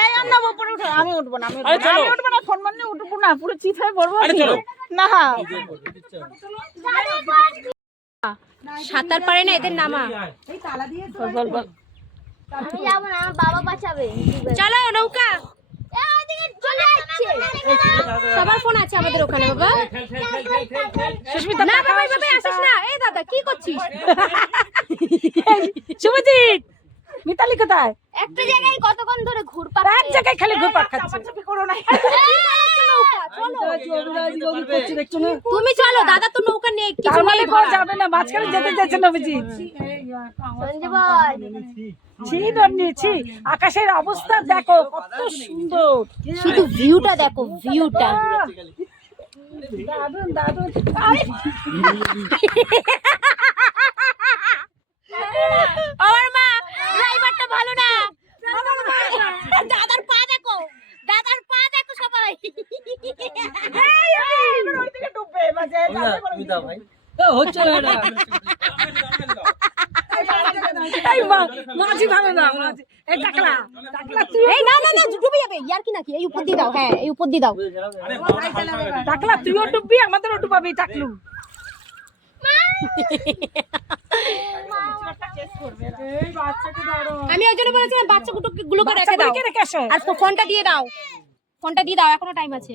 এই অন্য উপরে উঠো। আমি উঠবো না আমি উঠবো না, চলো। আমি উঠবো না ফোন মারলে উঠবো না। পুরো চিত হয়ে পড়ব আরে কি? চলো। না সাঁতার পারে না এদের নামা। বল, বল, বল। আমি যাব না আমার বাবা বাঁচাবে। চলো নৌকা। সবার ফোন আছে আমাদের ওখানে বাবা। সুস্মিতা না বাবা আসিস না। এই দাদা কি করছিস? শুভজিৎ! মিতালি কোথায় একটা জায়গায় কতক্ষণ ধরে ঘুরপাক এক জায়গায় খালি ঘুরপাক খাচ্ছে তুমি চলো দাদা তো নৌকা নিয়ে কিছু মানে নেই করা। যাবে না মাঝখানে যেতে চাইছে না অভিজিৎ ছি রন্নি ছি আকাশের অবস্থা দেখো কত সুন্দর শুধু ভিউটা দেখো ভিউটা দারুণ দারুণ আরে আমার মা ড্রাইভারটা ভালো না দাদার পা দেখো দাদার পা দেখো সবাই এই, এই, এবার ওই দিকে ডুববে, এই মা- মাঝি ভালো না, এই টাকলা, টাকলা তুই এই না না না ডুবে যাবে ইয়ার কি নাকি এই উপর দিয়ে দাও হ্যাঁ এই উপর দিয়ে দাও টাকলা তুইও ডুববি আমাদেরও ডুবাবি টাকলু আমি ওই জন্য বলেছিলাম বাচ্চা গুলোকে রেখে দাও। আর ফোনটা দিয়ে দাও ফোনটা দিয়ে দাও এখনও টাইম আছে